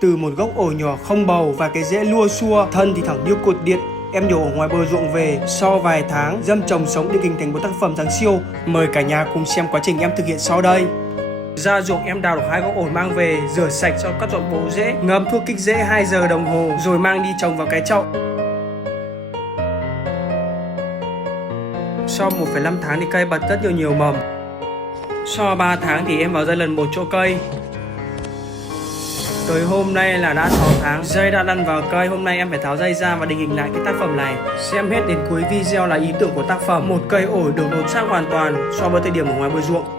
Từ một gốc ổi nhỏ không bầu và cái rễ lua xua, thân thì thẳng như cột điện, em nhổ ở ngoài bờ ruộng về. Sau vài tháng dâm trồng sống để hình thành một tác phẩm dáng siêu. Mời cả nhà cùng xem quá trình em thực hiện sau đây. Ra ruộng em đào được 2 gốc ổi mang về, rửa sạch cho cắt dọn bộ rễ, ngâm thuốc kích rễ 2 giờ đồng hồ rồi mang đi trồng vào cái chậu. Sau 1,5 tháng thì cây bật rất nhiều mầm. Sau 3 tháng thì em vào giai lần 1 chỗ cây. Tới hôm nay là đã 6 tháng, dây đã lăn vào cây. Hôm nay em phải tháo dây ra và định hình lại cái tác phẩm này. Xem hết đến cuối video là ý tưởng của tác phẩm. Một cây ổi được lột xác hoàn toàn so với thời điểm ở ngoài bờ ruộng.